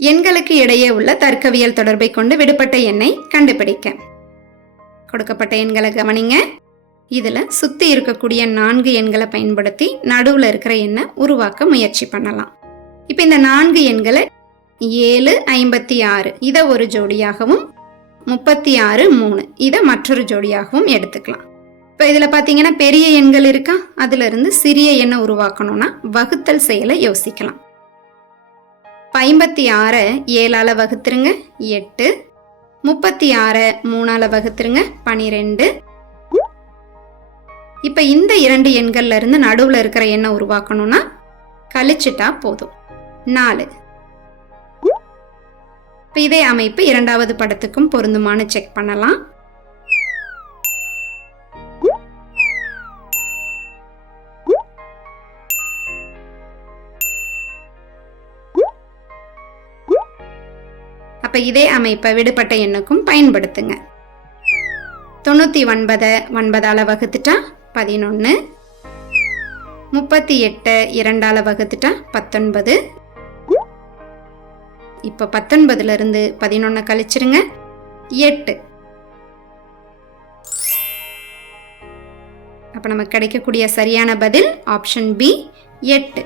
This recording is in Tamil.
எண்களுக்கு இடையே உள்ள தர்க்கவியல் தொடர்பை கொண்டு விடுபட்ட எண்ணை கண்டுபிடிக்க. கொடுக்கப்பட்ட எண்களை கவனிங்க. இதில் சுற்றி இருக்கக்கூடிய நான்கு எண்களை பயன்படுத்தி நடுவில் இருக்கிற எண்ணை உருவாக்க முயற்சி பண்ணலாம். இப்போ இந்த நான்கு எண்களை ஏழு ஐம்பத்தி ஆறு இதை ஒரு ஜோடியாகவும் முப்பத்தி ஆறு மூணு இதை மற்றொரு ஜோடியாகவும் எடுத்துக்கலாம். இப்போ இதில் பார்த்தீங்கன்னா பெரிய எண்கள் இருக்கா? அதிலிருந்து சிறிய எண்ணை உருவாக்கணும்னா வகுத்தல் செயலை யோசிக்கலாம். ஐம்பத்தி ஆறை ஏழால் வகுத்துருங்க எட்டு. முப்பத்தி ஆறை மூணால் வகுத்துருங்க பனிரெண்டு. இப்போ இந்த இரண்டு எண்கள்ல இருந்து நடுவில் இருக்கிற எண்ணை உருவாக்கணும்னா கழிச்சிட்டா போதும். நாலு. இப்போ இதே அமைப்பு இரண்டாவது படத்துக்கும் பொருந்துமான்னு செக் பண்ணலாம். அப்ப இதே அமைப்பை விடுபட்ட எண்ணுக்கும் பயன்படுத்துங்க. தொண்ணூற்றி ஒன்பதை ஒன்பதால் வகுத்துட்டா பதினொன்று முப்பத்தி எட்டு இரண்டால் வகுத்துட்டா பத்தொன்பது. இப்போ பத்தொன்பதுல இருந்து பதினொன்று கழிச்சிருங்க. எட்டு. அப்போ நமக்கு கிடைக்கக்கூடிய சரியான பதில் ஆப்ஷன் பி எட்டு.